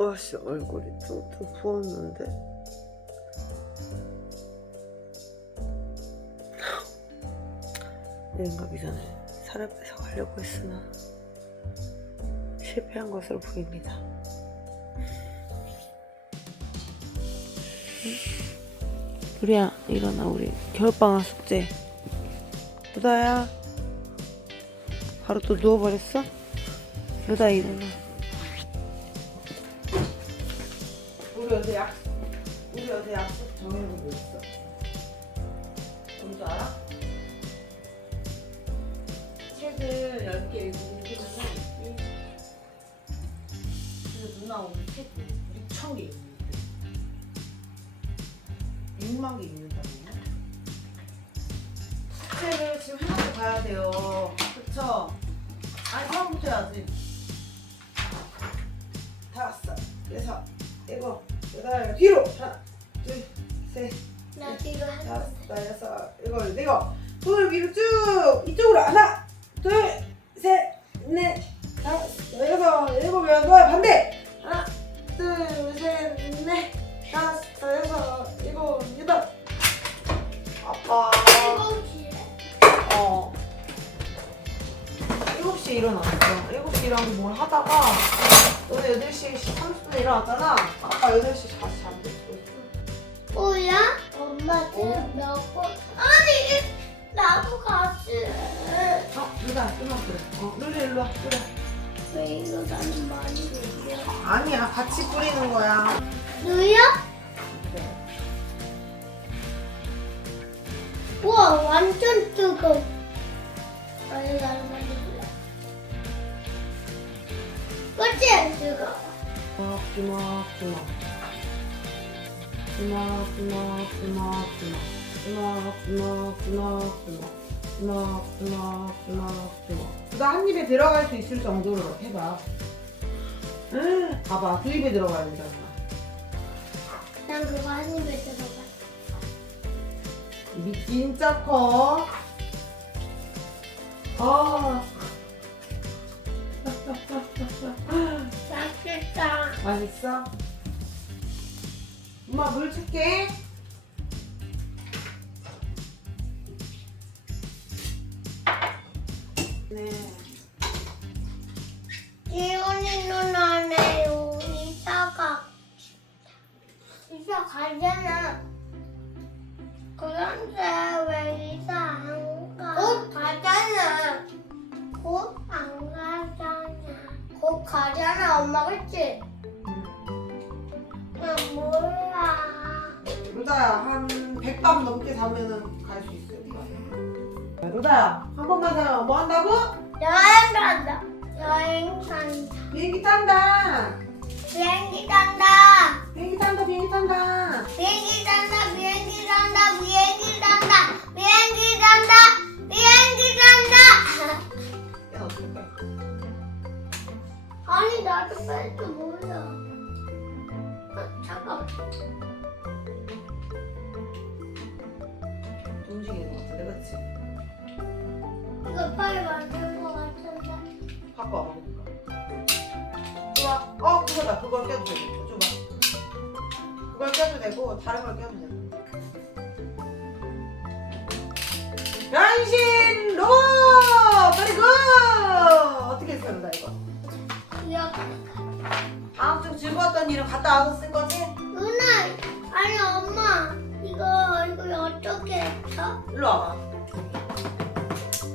아씨 얼굴이 퉁퉁 부었는데 여행 가기 전에 살을 빼서 가려고 했으나 실패한 것으로 보입니다. 응? 우리야 일어나 우리 겨울방학 숙제 루다야 바로 또 누워버렸어? 루다 일어나 우리 어제 약 우리 어제 약속 정해놓은 거 있어 뭔지 알아? 책을 10개 읽으면은 그래서 누나 오늘 책 6천 개 읽는데 6만 개 읽는다고요? 숙제를 지금 해놓고 가야 돼요 그쵸? 아니 처음부터 해야지 다섯 여섯 일곱 여덟 뒤로. 하나 둘셋. 나 이거 다섯 여섯 일곱 일곱 손을 위로 쭉 이쪽으로 하나 둘셋넷 다섯 여섯 일곱 여덟 반대. 하나 둘셋넷 다섯 여섯 일곱 여덟. 아빠 7시에 일어났어 7시에 일어나서 뭘 하다가 너네 8시 30분에 일어났잖아 아빠 8시 다시 잠들고 있어 뭐야? 엄마 지금 몇 번? 아니 나도 같이 해. 어? 루다 일로 와 그래 어 루리 일로 와 그래 왜 이거 나는 많이 느려 아니야 같이 뿌리는 거야 누야? 그래 우와 완전 뜨거워 아니 나는 많이 끝이 안 뜨거워. 주먹주먹. 주먹주먹주먹주먹. 주먹주먹주먹주먹. 주먹주먹주먹주먹. 누가 한 입에 들어갈 수 있을 정도로 해봐. 응 봐봐. 두 입에 들어가야 되잖아 난 그거 한 입에 들어가. 이 진짜 커. 아, 맛있다 맛있어? 엄마 물 줄게. 네. 지훈이 누나네요 이사가 이사 가잖아 그런데 가잖아 엄마 그치? 나 몰라 루다야 한 100밤 넘게 자면은 갈 수 있어. 우리가. 루다야 한 번만 자면 뭐 한다고? 여행 간다 여행 간다 비행기 탄다. 비행기 탄다 비행기 탄다. 비행기 탄다. 비행기 탄다 비행기 되고 다른 걸 껴도 되고 변신 로봇 very good 어떻게 했어 나 이거 이렇게 아좀 즐거웠던 일은 갔다 와서 쓴 거지? 누나 아니 엄마 이거 얼굴 어떻게 했어? 일로 와봐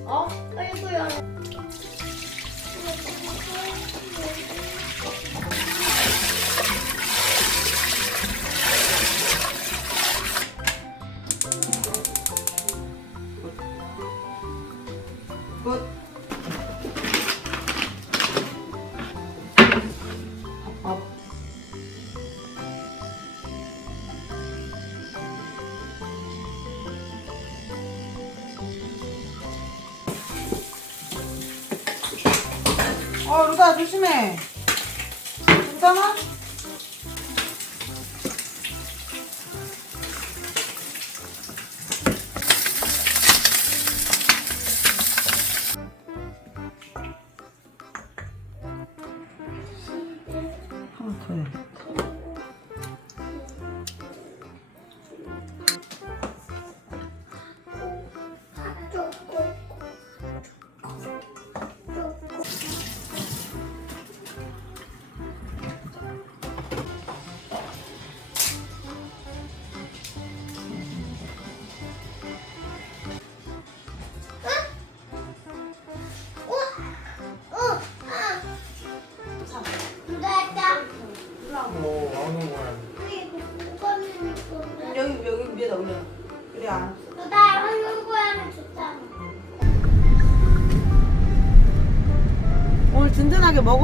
어? 얼굴 어굿 man.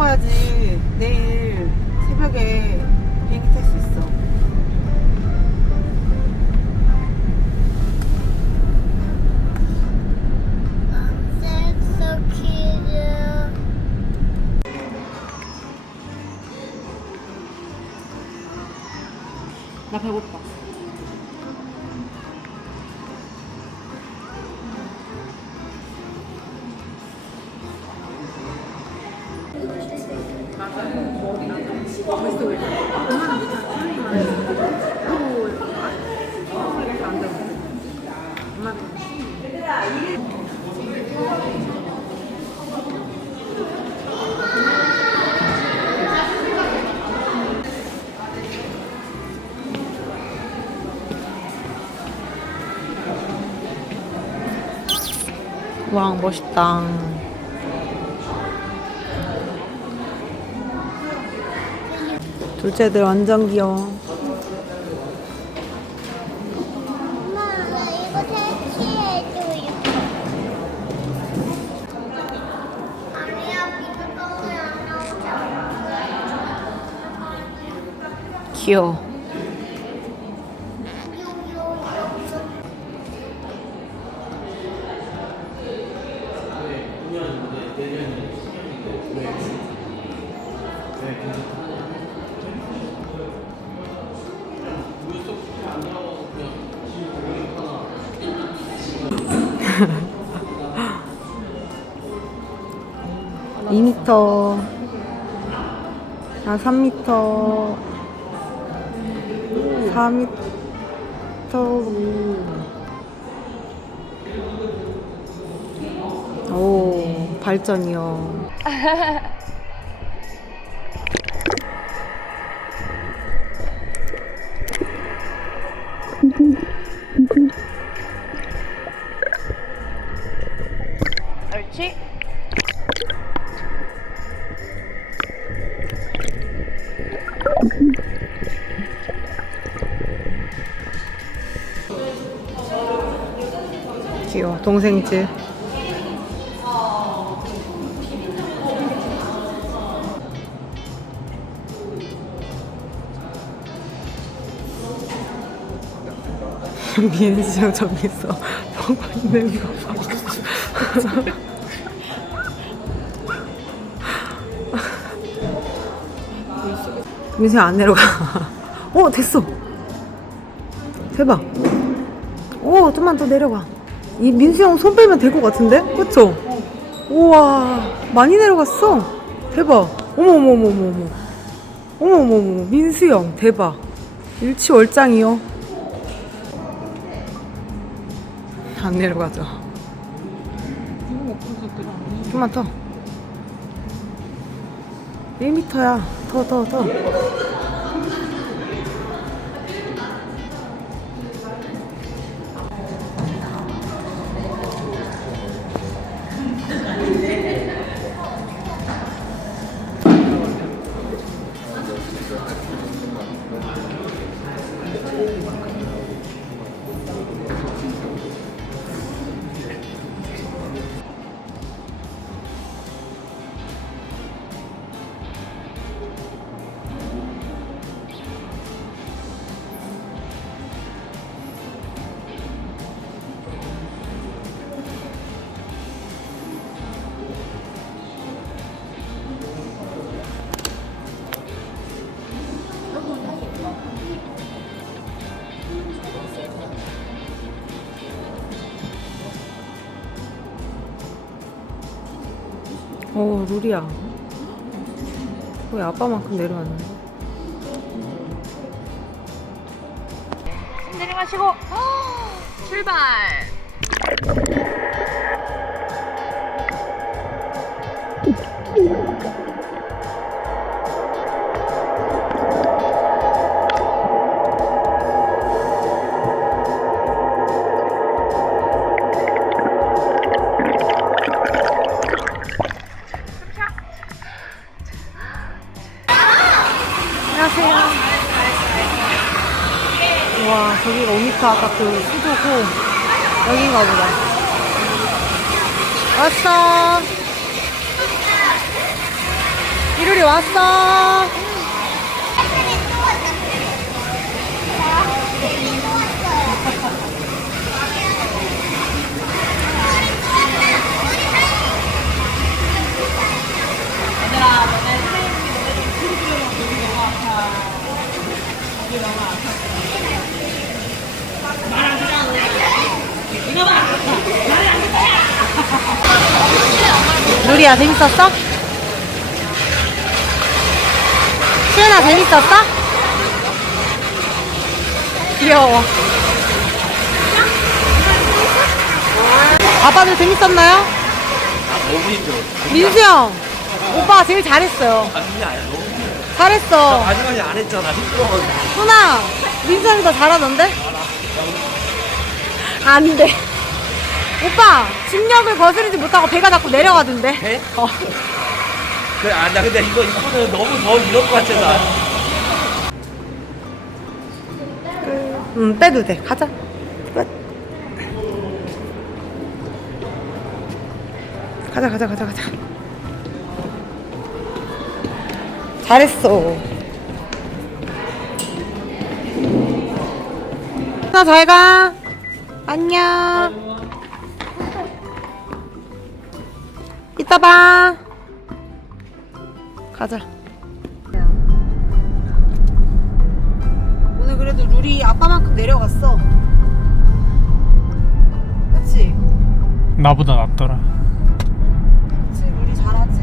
먹어야지 내일 새벽에 비행기 탈 수 있어. 나 배고파. 와 멋있다. 둘째들 완전 귀여워. 귀여워. 한 3m 밤이 떠오르 오 발전이요. 옳지. 동생 집. 민수 형 저기서 보고 있는 거 봐. 민수 형안 내려가. 어, 됐어. 대박. 오, 좀만 더 내려가. 이 민수 형 손 빼면 될 것 같은데? 그쵸? 우와, 많이 내려갔어. 대박. 어머, 어머, 어머, 어머, 어머. 어머, 어머, 어머. 민수 형, 대박. 일치월장이요. 안 내려가죠. 좀만 더. 1m야. 더, 더, 더. 오, 루리야. 거의 아빠만큼 내려왔네. 내려가시고 출발. 안녕하세요. 와, 저기가 5m 마트 아까 그 수도고 여긴가 보다. 왔어. 이루리 왔어. 루리야 재밌었어? 수연아 재밌었어? 귀여워. 아빠들 재밌었나요? 민수 형, 오빠가 제일 잘했어요. 잘했어. 마지막에 안 했잖아. 훈아, 민수 형이 더 잘하던데? 안 돼. 오빠, 중력을 거스르지 못하고 배가 자꾸 내려가던데? 배? 어. 그래 아나 근데 이거 이거는 너무 더 이럴 것 같아 나. 응, 빼도 돼. 가자. 끝. 가자, 가자, 가자, 가자. 잘했어. 나 잘 가. 안녕. 이따 봐. 가자. 오늘 그래도 룰이 아빠만큼 내려갔어. 그치? 나보다 낫더라. 그치, 룰이 잘하지.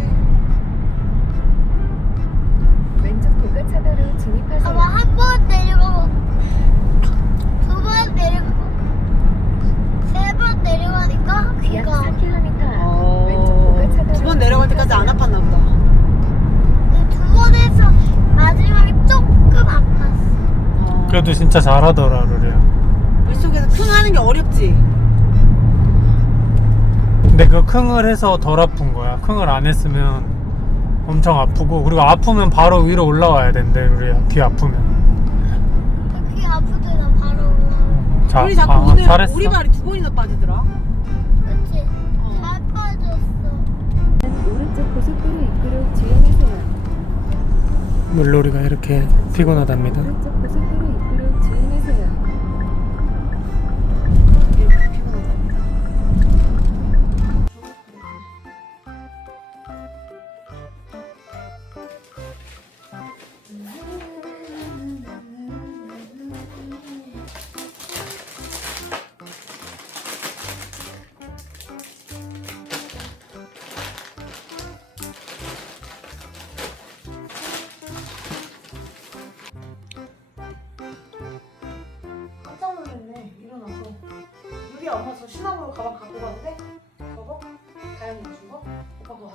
왼쪽 도가차도로 진입하세요. 아마 한번 내려가고 두 번 내려가고 세 번 내려가니까 약 귀가 4km 번 내려갈 때까지 안 아팠나 보다. 두 번에서 마지막에 조금 아팠어. 어... 그래도 진짜 잘하더라, 루리야. 물속에서 킁 하는 게 어렵지. 근데 그 킁을 해서 덜 아픈 거야. 킁을 안 했으면 엄청 아프고 그리고 아프면 바로 위로 올라와야 된대, 루리야. 귀 아프면. 귀 아플 때나 바로 올라. 자, 룰이 자꾸 아, 오늘 잘했어. 오리발이 두 번이나 빠지더라. 물놀이가 이렇게 피곤하답니다.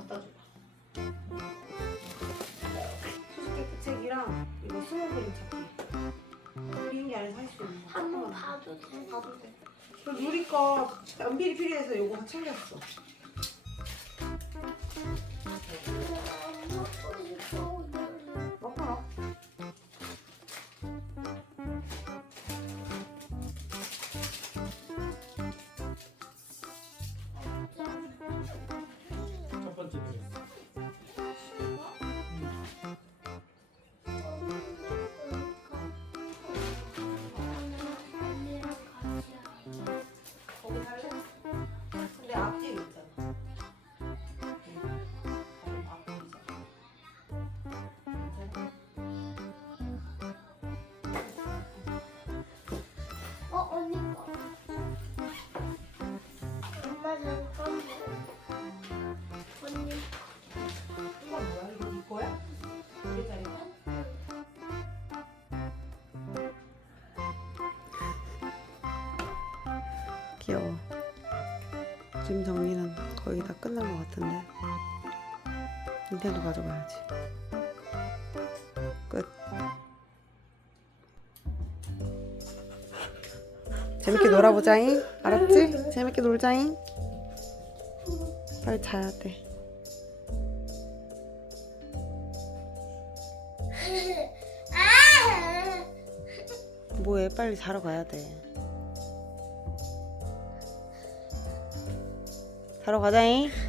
갖다 줘봐. 수수께끼 책이랑 이거 스몰 그림 찾기. 비행기 안에서 할 수 있는 거. 한 번 잠깐만. 봐도 돼. 봐도 돼. 그리고 유리 거 연필이 필요해서 요거 다 챙겼어. 귀여워. 짐 정리는 거의 다 끝난 것 같은데 닌텐도 가져가야지. 끝. 재밌게 놀아보자잉. 알았지? 재밌게 놀자잉. 빨리 자야 돼. 아! 뭐해? 빨리 자러 가야 돼. 자러 가자잉.